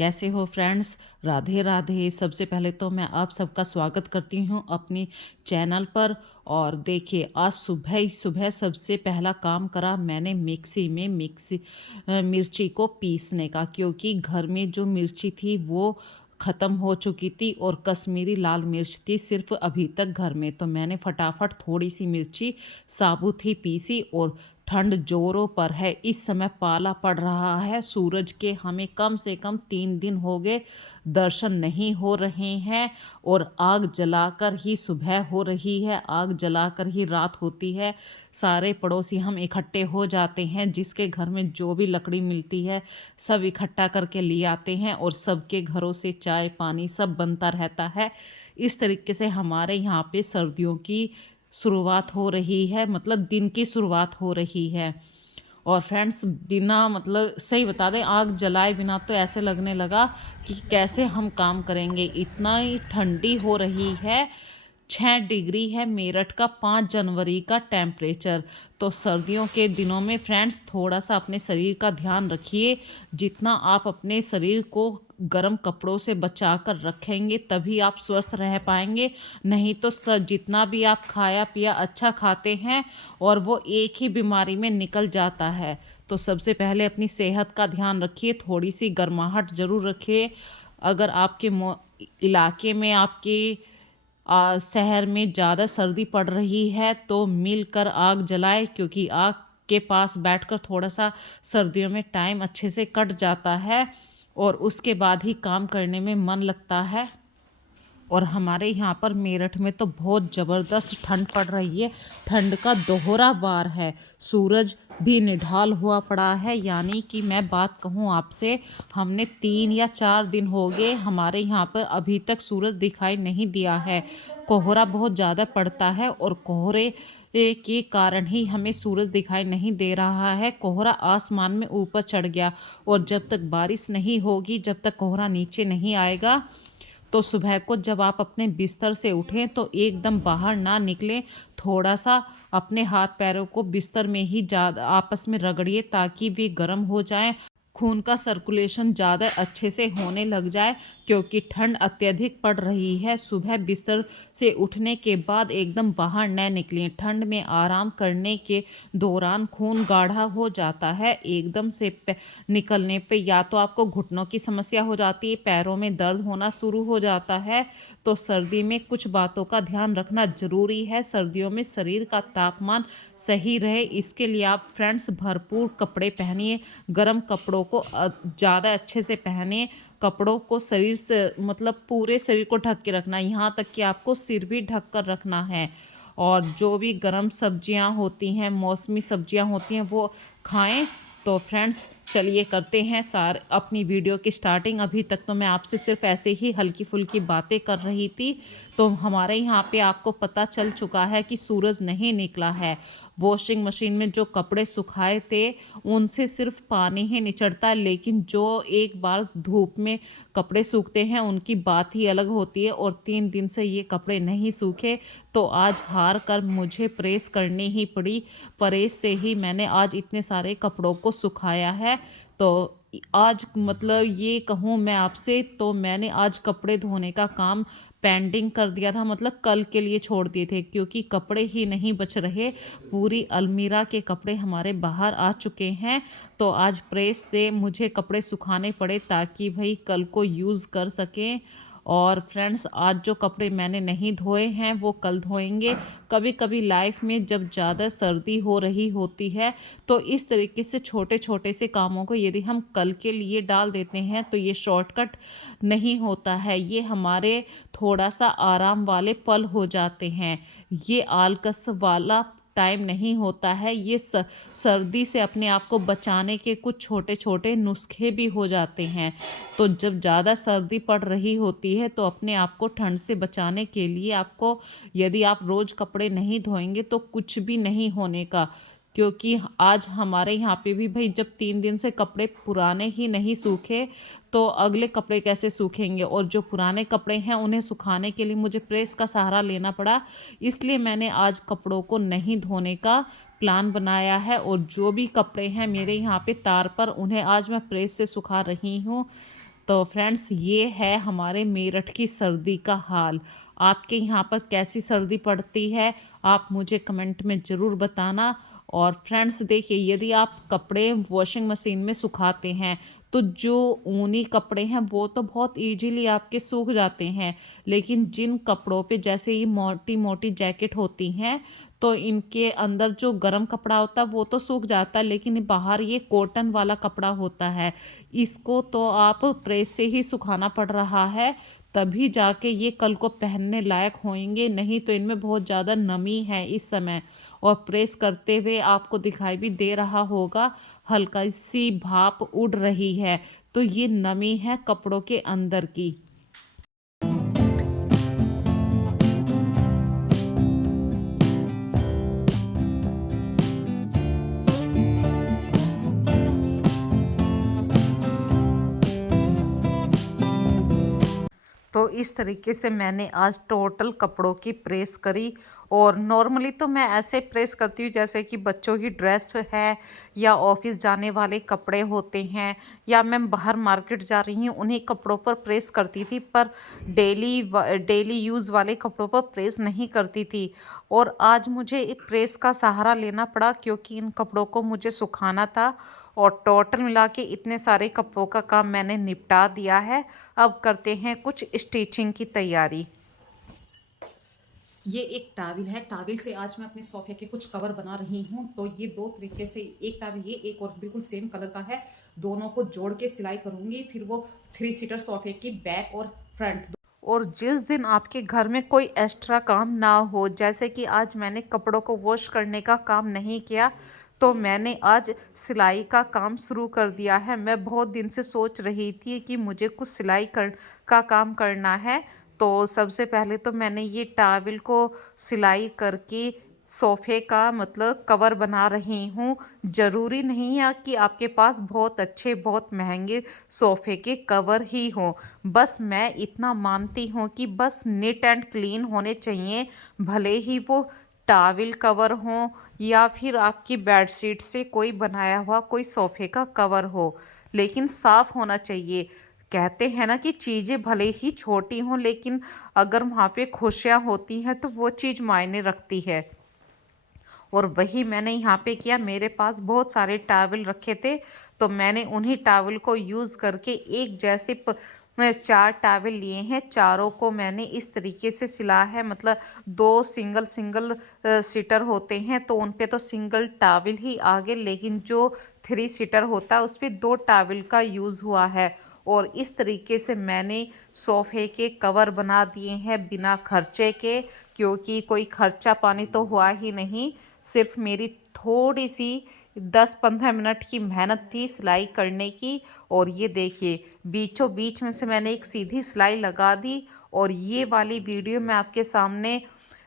कैसे हो फ्रेंड्स? राधे राधे। सबसे पहले तो मैं आप सबका स्वागत करती हूँ अपनी चैनल पर। और देखिए, आज सुबह ही सुबह सबसे पहला काम करा मैंने मिर्ची को पीसने का, क्योंकि घर में जो मिर्ची थी वो ख़त्म हो चुकी थी और कश्मीरी लाल मिर्च थी सिर्फ अभी तक घर में। तो मैंने फटाफट थोड़ी सी मिर्ची साबुत ही पीसी। और ठंड जोरों पर है, इस समय पाला पड़ रहा है सूरज के, हमें कम से कम 3 दिन हो गए दर्शन नहीं हो रहे हैं। और आग जलाकर ही सुबह हो रही है, आग जलाकर ही रात होती है। सारे पड़ोसी हम इकट्ठे हो जाते हैं, जिसके घर में जो भी लकड़ी मिलती है सब इकट्ठा करके ले आते हैं और सबके घरों से चाय पानी सब बनता रहता है। इस तरीके से हमारे यहाँ पे सर्दियों की शुरुआत हो रही है, मतलब दिन की शुरुआत हो रही है। और फ्रेंड्स, बिना मतलब सही बता दें, आग जलाए बिना तो ऐसे लगने लगा कि कैसे हम काम करेंगे, इतना ही ठंडी हो रही है। 6 डिग्री है मेरठ का 5 जनवरी का टेम्परेचर। तो सर्दियों के दिनों में फ्रेंड्स थोड़ा सा अपने शरीर का ध्यान रखिए। जितना आप अपने शरीर को गर्म कपड़ों से बचा कर रखेंगे तभी आप स्वस्थ रह पाएंगे। नहीं तो जितना भी आप खाया पिया अच्छा खाते हैं और वो एक ही बीमारी में निकल जाता है। तो सबसे पहले अपनी सेहत का ध्यान रखिए, थोड़ी सी गर्माहट ज़रूर रखिए। अगर आपके इलाके में, आपके शहर में ज़्यादा सर्दी पड़ रही है तो मिलकर आग जलाए, क्योंकि आग के पास बैठकर थोड़ा सा सर्दियों में टाइम अच्छे से कट जाता है और उसके बाद ही काम करने में मन लगता है। और हमारे यहाँ पर मेरठ में तो बहुत ज़बरदस्त ठंड पड़ रही है, ठंड का दोहरा वार है। सूरज भी निढाल हुआ पड़ा है, यानी कि मैं बात कहूँ आपसे, हमने 3 या 4 दिन हो गए हमारे यहाँ पर अभी तक सूरज दिखाई नहीं दिया है। कोहरा बहुत ज़्यादा पड़ता है और कोहरे के कारण ही हमें सूरज दिखाई नहीं दे रहा है। कोहरा आसमान में ऊपर चढ़ गया और जब तक बारिश नहीं होगी, जब तक कोहरा नीचे नहीं आएगा, तो सुबह को जब आप अपने बिस्तर से उठें तो एकदम बाहर ना निकलें। थोड़ा सा अपने हाथ पैरों को बिस्तर में ही ज़्यादा आपस में रगड़िए ताकि वे गर्म हो जाएं, खून का सर्कुलेशन ज़्यादा अच्छे से होने लग जाए, क्योंकि ठंड अत्यधिक पड़ रही है। सुबह बिस्तर से उठने के बाद एकदम बाहर न निकलें। ठंड में आराम करने के दौरान खून गाढ़ा हो जाता है। एकदम से निकलने पे या तो आपको घुटनों की समस्या हो जाती है, पैरों में दर्द होना शुरू हो जाता है। तो सर्दी में कुछ बातों का ध्यान रखना ज़रूरी है। सर्दियों में शरीर का तापमान सही रहे, इसके लिए आप फ्रेंड्स भरपूर कपड़े पहनिए। गर्म कपड़ों को ज़्यादा अच्छे से पहने। कपड़ों को शरीर से मतलब पूरे शरीर को ढक के रखना, यहाँ तक कि आपको सिर भी ढक कर रखना है। और जो भी गर्म सब्जियां होती हैं, मौसमी सब्जियां होती हैं, वो खाएं। तो फ्रेंड्स चलिए करते हैं अपनी वीडियो की स्टार्टिंग। अभी तक तो मैं आपसे सिर्फ ऐसे ही हल्की फुल्की बातें कर रही थी। तो हमारे यहाँ पे आपको पता चल चुका है कि सूरज नहीं निकला है। वॉशिंग मशीन में जो कपड़े सुखाए थे उनसे सिर्फ पानी ही निचड़ता है, लेकिन जो एक बार धूप में कपड़े सूखते हैं उनकी बात ही अलग होती है। और 3 दिन से ये कपड़े नहीं सूखे तो आज हार कर मुझे प्रेस करनी ही पड़ी। प्रेस से ही मैंने आज इतने सारे कपड़ों को सुखाया है। तो आज मतलब ये कहूँ मैं आपसे, तो मैंने आज कपड़े धोने का काम पेंडिंग कर दिया था, मतलब कल के लिए छोड़ दिए थे, क्योंकि कपड़े ही नहीं बच रहे। पूरी अलमीरा के कपड़े हमारे बाहर आ चुके हैं। तो आज प्रेस से मुझे कपड़े सुखाने पड़े ताकि भाई कल को यूज़ कर सकें। और फ्रेंड्स, आज जो कपड़े मैंने नहीं धोए हैं वो कल धोएंगे। कभी कभी लाइफ में जब ज़्यादा सर्दी हो रही होती है तो इस तरीके से छोटे छोटे से कामों को यदि हम कल के लिए डाल देते हैं तो ये शॉर्टकट नहीं होता है, ये हमारे थोड़ा सा आराम वाले पल हो जाते हैं। ये आलकस वाला टाइम नहीं होता है, ये सर्दी से अपने आप को बचाने के कुछ छोटे छोटे नुस्खे भी हो जाते हैं। तो जब ज़्यादा सर्दी पड़ रही होती है तो अपने आप को ठंड से बचाने के लिए आपको, यदि आप रोज़ कपड़े नहीं धोएंगे तो कुछ भी नहीं होने का। क्योंकि आज हमारे यहाँ पे भी भाई जब 3 दिन से कपड़े पुराने ही नहीं सूखे तो अगले कपड़े कैसे सूखेंगे। और जो पुराने कपड़े हैं उन्हें सुखाने के लिए मुझे प्रेस का सहारा लेना पड़ा। इसलिए मैंने आज कपड़ों को नहीं धोने का प्लान बनाया है। और जो भी कपड़े हैं मेरे यहाँ पे तार पर, उन्हें आज मैं प्रेस से सुखा रही हूँ। तो फ्रेंड्स ये है हमारे मेरठ की सर्दी का हाल। आपके यहाँ पर कैसी सर्दी पड़ती है आप मुझे कमेंट में ज़रूर बताना। और फ्रेंड्स देखिए, यदि आप कपड़े वॉशिंग मशीन में सुखाते हैं तो जो ऊनी कपड़े हैं वो तो बहुत ईजीली आपके सूख जाते हैं, लेकिन जिन कपड़ों पे जैसे ये मोटी मोटी जैकेट होती हैं तो इनके अंदर जो गर्म कपड़ा होता है वो तो सूख जाता है, लेकिन बाहर ये कॉटन वाला कपड़ा होता है, इसको तो आप प्रेस से ही सुखाना पड़ रहा है, तभी जाके ये कल को पहनने लायक होंगे, नहीं तो इनमें बहुत ज़्यादा नमी है इस समय। और प्रेस करते हुए आपको दिखाई भी दे रहा होगा हल्का सी भाप उड़ रही है, तो ये नमी है कपड़ों के अंदर की। तो इस तरीके से मैंने आज टोटल कपड़ों की प्रेस करी। और नॉर्मली तो मैं ऐसे प्रेस करती हूँ जैसे कि बच्चों की ड्रेस है या ऑफिस जाने वाले कपड़े होते हैं या मैं बाहर मार्केट जा रही हूँ उन्हीं कपड़ों पर प्रेस करती थी, पर डेली यूज़ वाले कपड़ों पर प्रेस नहीं करती थी। और आज मुझे प्रेस का सहारा लेना पड़ा क्योंकि इन कपड़ों को मुझे सुखाना था। और टोटल मिला के इतने सारे कपड़ों का काम मैंने निपटा दिया है। अब करते हैं कुछ स्टिचिंग की तैयारी। ये एक टाविल है, टाविल से आज मैं अपने सोफे के कुछ कवर बना रही हूँ। तो ये दो तरीके से, एक टाविल ये, एक और बिल्कुल सेम कलर का है, दोनों को जोड़ के सिलाई करूंगी, फिर वो 3 सीटर सोफे की बैक और फ्रंट। और जिस दिन आपके घर में कोई एक्स्ट्रा काम ना हो, जैसे कि आज मैंने कपड़ों को वॉश करने का काम नहीं किया तो मैंने आज सिलाई का काम शुरू कर दिया है। मैं बहुत दिन से सोच रही थी कि मुझे कुछ सिलाई का काम करना है। तो सबसे पहले तो मैंने ये टावल को सिलाई करके सोफ़े का मतलब कवर बना रही हूँ। ज़रूरी नहीं है कि आपके पास बहुत अच्छे बहुत महंगे सोफ़े के कवर ही हों, बस मैं इतना मानती हूँ कि बस नीट एंड क्लीन होने चाहिए, भले ही वो टावल कवर हों या फिर आपकी बेडशीट से कोई बनाया हुआ कोई सोफ़े का कवर हो, लेकिन साफ़ होना चाहिए। कहते हैं ना कि चीज़ें भले ही छोटी हों लेकिन अगर वहाँ पे खुशियाँ होती हैं तो वो चीज़ मायने रखती है। और वही मैंने यहाँ पे किया। मेरे पास बहुत सारे टावल रखे थे तो मैंने उन्हीं टावल को यूज़ करके एक जैसे मैं 4 टावल लिए हैं, चारों को मैंने इस तरीके से सिला है। मतलब 2 सिंगल सिंगल सीटर होते हैं तो उन पे तो सिंगल टावल ही आगे, लेकिन जो 3 सीटर होता है उस पर 2 टावल का यूज़ हुआ है। और इस तरीके से मैंने सोफ़े के कवर बना दिए हैं बिना खर्चे के, क्योंकि कोई खर्चा पानी तो हुआ ही नहीं, सिर्फ मेरी थोड़ी सी 10-15 मिनट की मेहनत थी सिलाई करने की। और ये देखिए बीचों बीच में से मैंने एक सीधी सिलाई लगा दी। और ये वाली वीडियो मैं आपके सामने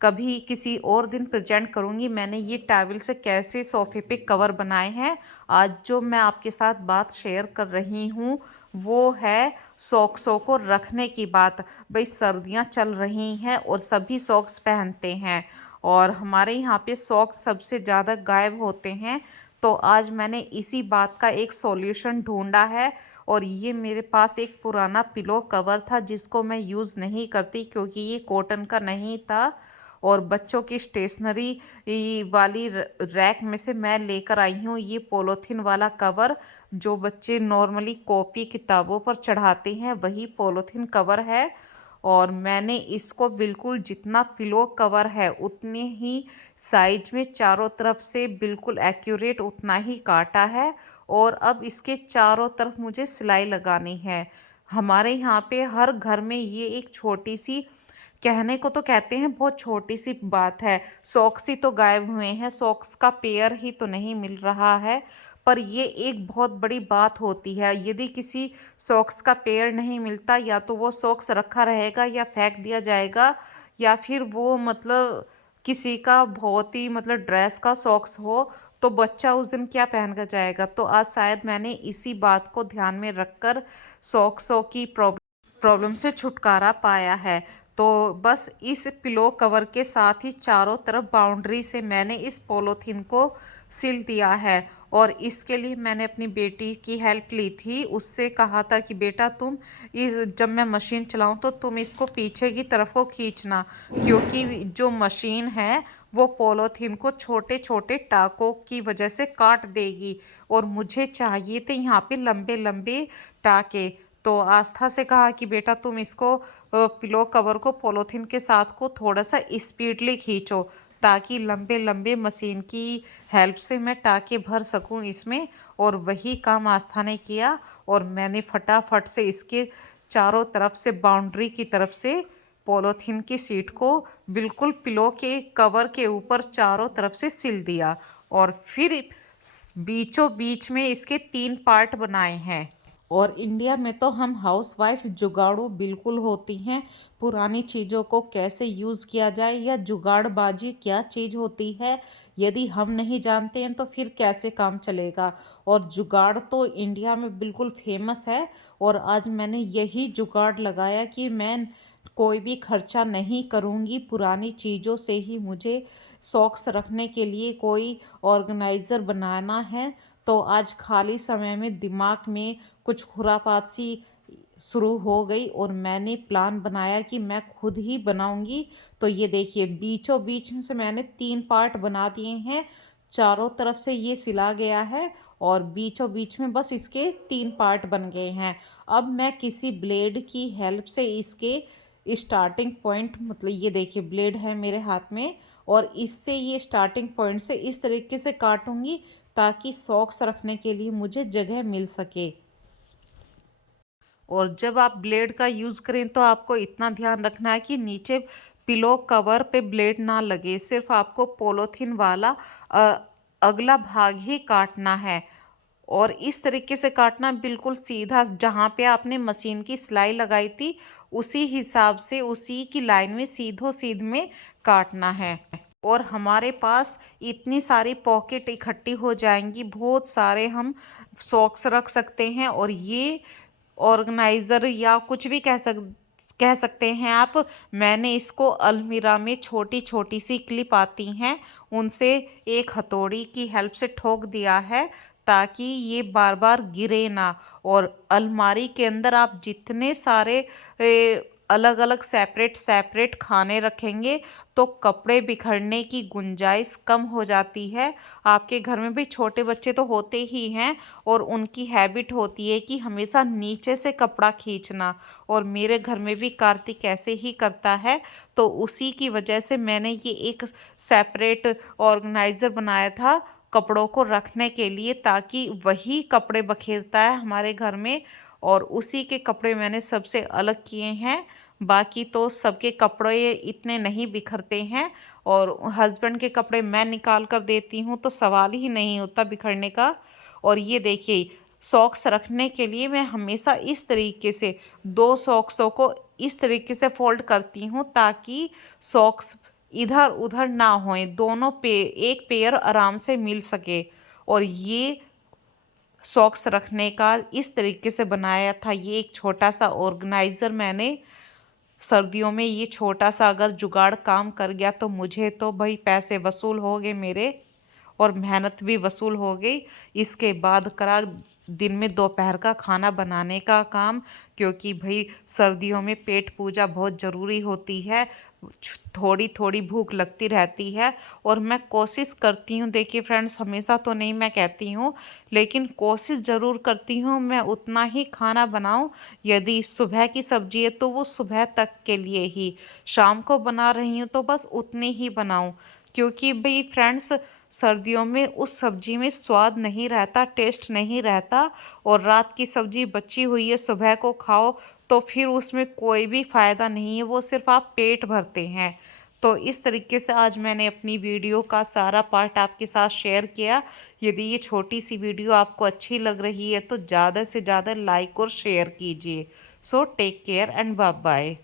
कभी किसी और दिन प्रेजेंट करूंगी, मैंने ये टावल से कैसे सोफ़े पे कवर बनाए हैं। आज जो मैं आपके साथ बात शेयर कर रही हूँ वो है सॉक्सों को रखने की बात। भाई सर्दियाँ चल रही हैं और सभी सॉक्स पहनते हैं और हमारे यहाँ पे सॉक्स सबसे ज़्यादा गायब होते हैं। तो आज मैंने इसी बात का एक सॉल्यूशन ढूंढा है। और ये मेरे पास एक पुराना पिलो कवर था जिसको मैं यूज़ नहीं करती क्योंकि ये कॉटन का नहीं था। और बच्चों की स्टेशनरी वाली रैक में से मैं लेकर आई हूँ ये पॉलीथीन वाला कवर, जो बच्चे नॉर्मली कॉपी किताबों पर चढ़ाते हैं वही पॉलीथीन कवर है। और मैंने इसको बिल्कुल जितना पिलो कवर है उतने ही साइज में चारों तरफ से बिल्कुल एक्यूरेट उतना ही काटा है। और अब इसके चारों तरफ मुझे सिलाई लगानी है। हमारे यहाँ पे हर घर में ये एक छोटी सी, कहने को तो कहते हैं बहुत छोटी सी बात है, सॉक्स ही तो गायब हुए हैं, सॉक्स का पेयर ही तो नहीं मिल रहा है, पर ये एक बहुत बड़ी बात होती है। यदि किसी सॉक्स का पेयर नहीं मिलता या तो वो सॉक्स रखा रहेगा या फेंक दिया जाएगा, या फिर वो मतलब किसी का बहुत ही मतलब ड्रेस का सॉक्स हो तो बच्चा उस दिन क्या पहन कर जाएगा। तो आज शायद मैंने इसी बात को ध्यान में रखकर सॉक्सों की प्रॉब्लम से छुटकारा पाया है। तो बस इस पिलो कवर के साथ ही चारों तरफ बाउंड्री से मैंने इस पॉलीथीन को सिल दिया है। और इसके लिए मैंने अपनी बेटी की हेल्प ली थी। उससे कहा था कि बेटा तुम इस जब मैं मशीन चलाऊं तो तुम इसको पीछे की तरफ को खींचना, क्योंकि जो मशीन है वो पॉलीथीन को छोटे छोटे टाकों की वजह से काट देगी और मुझे चाहिए थे यहाँ पे लंबे लंबे टाके। तो आस्था से कहा कि बेटा तुम इसको पिलो कवर को पॉलीथीन के साथ को थोड़ा सा स्पीडली खींचो, ताकि लंबे लंबे मशीन की हेल्प से मैं टाके भर सकूं इसमें। और वही काम आस्था ने किया और मैंने फटाफट से इसके चारों तरफ से बाउंड्री की तरफ से पॉलीथीन की सीट को बिल्कुल पिलो के कवर के ऊपर चारों तरफ से सिल दिया और फिर बीचों बीच में इसके 3 पार्ट बनाए हैं। और इंडिया में तो हम हाउसवाइफ जुगाड़ू बिल्कुल होती हैं। पुरानी चीज़ों को कैसे यूज़ किया जाए या जुगाड़बाजी क्या चीज़ होती है, यदि हम नहीं जानते हैं तो फिर कैसे काम चलेगा। और जुगाड़ तो इंडिया में बिल्कुल फेमस है। और आज मैंने यही जुगाड़ लगाया कि मैं कोई भी खर्चा नहीं करूँगी, पुरानी चीज़ों से ही मुझे सॉक्स रखने के लिए कोई ऑर्गेनाइज़र बनाना है। तो आज खाली समय में दिमाग में कुछ खुरापात सी शुरू हो गई और मैंने प्लान बनाया कि मैं खुद ही बनाऊंगी। तो ये देखिए बीचों बीच में से मैंने 3 पार्ट बना दिए हैं। चारों तरफ से ये सिला गया है और बीचों बीच में बस इसके 3 पार्ट बन गए हैं। अब मैं किसी ब्लेड की हेल्प से इसके स्टार्टिंग पॉइंट, मतलब ये देखिए ब्लेड है मेरे हाथ में, और इससे ये स्टार्टिंग पॉइंट से इस तरीके से काटूंगी ताकि सॉक्स रखने के लिए मुझे जगह मिल सके। और जब आप ब्लेड का यूज़ करें तो आपको इतना ध्यान रखना है कि नीचे पिलो कवर पे ब्लेड ना लगे, सिर्फ आपको पॉलीथीन वाला अ, अगला भाग ही काटना है। और इस तरीके से काटना बिल्कुल सीधा, जहाँ पे आपने मशीन की सिलाई लगाई थी उसी हिसाब से उसी की लाइन में सीधो सीध में काटना है। और हमारे पास इतनी सारी पॉकेट इकट्ठी हो जाएंगी, बहुत सारे हम सॉक्स रख सकते हैं। और ये ऑर्गेनाइज़र या कुछ भी कह सकते हैं आप। मैंने इसको अलमीरा में छोटी छोटी सी क्लिप आती हैं उनसे एक हथौड़ी की हेल्प से ठोक दिया है, ताकि ये बार बार गिरे ना। और अलमारी के अंदर आप जितने सारे अलग अलग सेपरेट सेपरेट खाने रखेंगे तो कपड़े बिखरने की गुंजाइश कम हो जाती है। आपके घर में भी छोटे बच्चे तो होते ही हैं और उनकी हैबिट होती है कि हमेशा नीचे से कपड़ा खींचना। और मेरे घर में भी कार्तिक ऐसे ही करता है। तो उसी की वजह से मैंने ये एक सेपरेट ऑर्गेनाइज़र बनाया था कपड़ों को रखने के लिए, ताकि वही कपड़े बखेरता है हमारे घर में। और उसी के कपड़े मैंने सबसे अलग किए हैं। बाकी तो सबके कपड़े इतने नहीं बिखरते हैं और हस्बैंड के कपड़े मैं निकाल कर देती हूँ तो सवाल ही नहीं होता बिखरने का। और ये देखिए सॉक्स रखने के लिए मैं हमेशा इस तरीके से 2 सॉक्सों को इस तरीके से फोल्ड करती हूँ, ताकि सॉक्स इधर उधर ना होएं, दोनों पे एक पेयर आराम से मिल सके। और ये सॉक्स रखने का इस तरीके से बनाया था ये एक छोटा सा ऑर्गेनाइज़र मैंने। सर्दियों में ये छोटा सा अगर जुगाड़ काम कर गया तो मुझे तो भाई पैसे वसूल हो गए मेरे, और मेहनत भी वसूल हो गई। इसके बाद करा दिन में दोपहर का खाना बनाने का काम, क्योंकि भाई सर्दियों में पेट पूजा बहुत ज़रूरी होती है। थोड़ी थोड़ी भूख लगती रहती है। और मैं कोशिश करती हूँ, देखिए फ्रेंड्स हमेशा तो नहीं मैं कहती हूँ, लेकिन कोशिश ज़रूर करती हूँ मैं उतना ही खाना बनाऊँ। यदि सुबह की सब्जी है तो वो सुबह तक के लिए ही, शाम को बना रही हूँ तो बस उतनी ही बनाऊँ। क्योंकि भाई फ्रेंड्स सर्दियों में उस सब्जी में स्वाद नहीं रहता, टेस्ट नहीं रहता। और रात की सब्जी बची हुई है सुबह को खाओ तो फिर उसमें कोई भी फ़ायदा नहीं है, वो सिर्फ आप पेट भरते हैं। तो इस तरीके से आज मैंने अपनी वीडियो का सारा पार्ट आपके साथ शेयर किया। यदि ये छोटी सी वीडियो आपको अच्छी लग रही है तो ज़्यादा से ज़्यादा लाइक और शेयर कीजिए। So take care and bye bye.